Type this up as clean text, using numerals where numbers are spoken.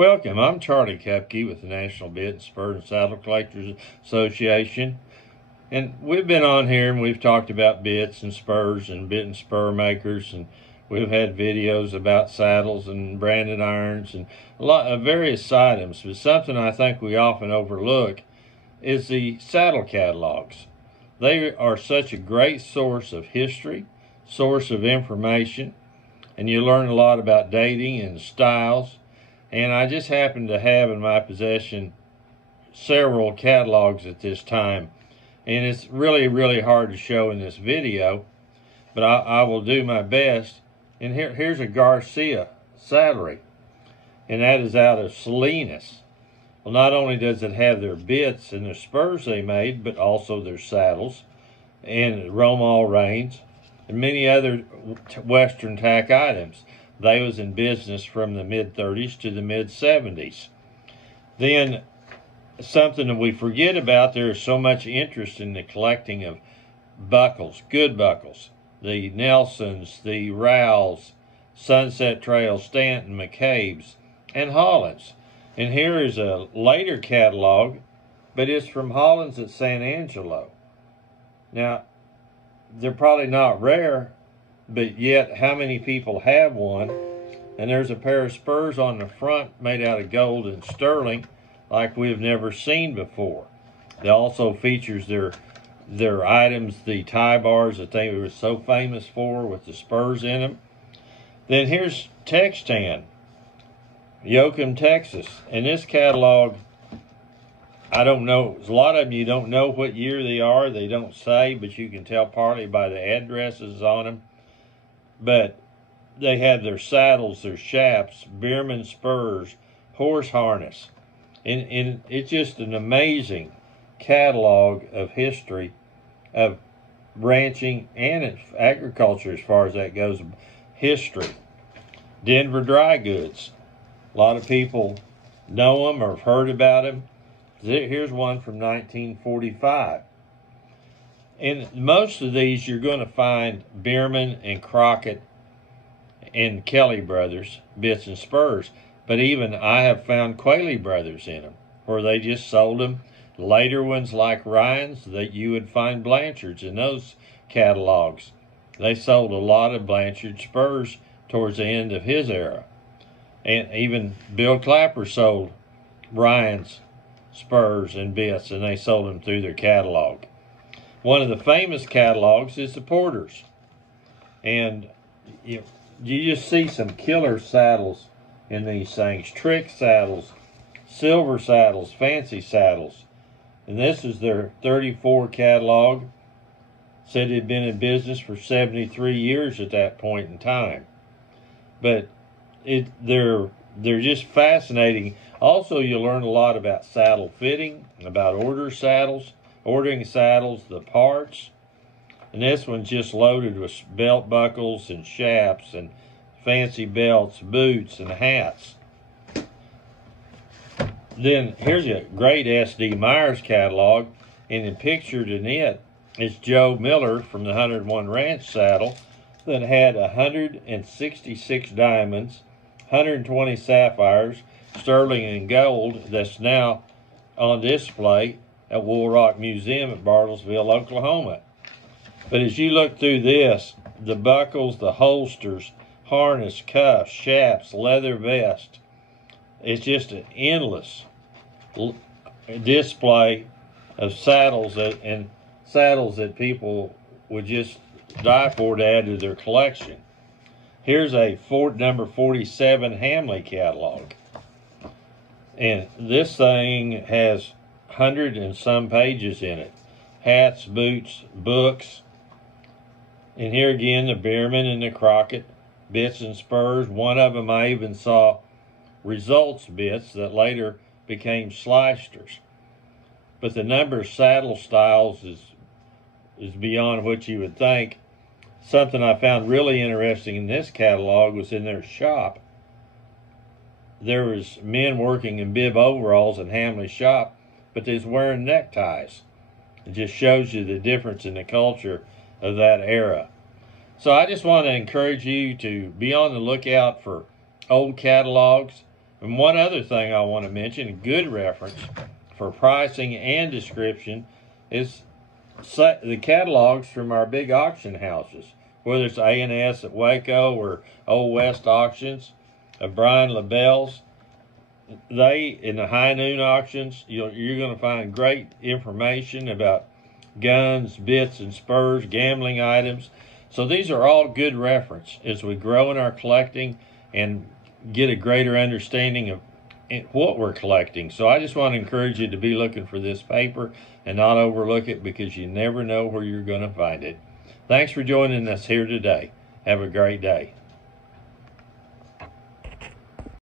Welcome, I'm Charlie Kaupke with the National Bit and Spur and Saddle Collectors Association. And we've been on here and we've talked about bits and spurs and bit and spur makers, and we've had videos about saddles and branded irons and a lot of various items. But something I think we often overlook is the saddle catalogs. They are such a great source of history, source of information, and you learn a lot about dating and styles. And I just happen to have in my possession several catalogs at this time. And it's really hard to show in this video, but I will do my best. And here's a Garcia Saddlery, and that is out of Salinas. Well, not only does it have their bits and their spurs they made, but also their saddles and Romal reins and many other Western tack items. They was in business from the mid-30s to the mid-70s. Then, something that we forget about, there is so much interest in the collecting of buckles, good buckles. The Nelsons, the Rowells, Sunset Trail, Stanton, McCabe's, and Hollands. And here is a later catalog, but it's from Hollands at San Angelo. Now, they're probably not rare, but yet how many people have one? And there's a pair of spurs on the front made out of gold and sterling like we've never seen before. It also features their items, the tie bars that they were so famous for with the spurs in them. Then here's Textan, Yoakum, Texas. And this catalog, I don't know, a lot of them you don't know what year they are. They don't say, but you can tell partly by the addresses on them. But they have their saddles, their shafts, Bierman spurs, horse harness. And it's just an amazing catalog of history of ranching and agriculture as far as that goes. History. Denver dry goods. A lot of people know them or have heard about them. Here's one from 1945. And most of these you're going to find Bierman and Crockett and Kelly Brothers, bits and spurs. But even I have found Quayle Brothers in them, where they just sold them. Later ones like Ryan's, that you would find Blanchard's in those catalogs. They sold a lot of Blanchard spurs towards the end of his era. And even Bill Clapper sold Ryan's spurs and bits, and they sold them through their catalog. One of the famous catalogs is the Porter's. And you just see some killer saddles in these things. Trick saddles, silver saddles, fancy saddles. And this is their 34 catalog. Said it had been in business for 73 years at that point in time. But they're just fascinating. Also, you learn a lot about saddle fitting, about ordering saddles, the parts. And this one's just loaded with belt buckles and shafts and fancy belts, boots, and hats. Then here's a great S.D. Myers catalog, and pictured in it is Joe Miller from the 101 Ranch saddle that had 166 diamonds, 120 sapphires, sterling and gold, that's now on display at Wool Rock Museum at Bartlesville, Oklahoma. But as you look through this, the buckles, the holsters, harness, cuffs, shafts, leather vest, it's just an endless display of saddles that people would just die for to add to their collection. Here's a number 47 Hamlet catalog. And this thing has 100 and some pages in it. Hats, boots, books. And here again, the Bierman and the Crockett bits and spurs. One of them I even saw results bits that later became Slicesters. But the number of saddle styles is beyond what you would think. Something I found really interesting in this catalog was in their shop. There was men working in bib overalls in Hamlet's shop, but they was wearing neckties. It just shows you the difference in the culture of that era. So I just want to encourage you to be on the lookout for old catalogs And one other thing I want to mention, a good reference for pricing and description, is the catalogs from our big auction houses, whether it's A&S at Waco or Old West Auctions, Brian LaBelle's. They, in the high noon auctions, you're going to find great information about guns, bits, and spurs, gambling items. So these are all good reference as we grow in our collecting and get a greater understanding of what we're collecting. So I just want to encourage you to be looking for this paper and not overlook it, because you never know where you're going to find it. Thanks for joining us here today. Have a great day.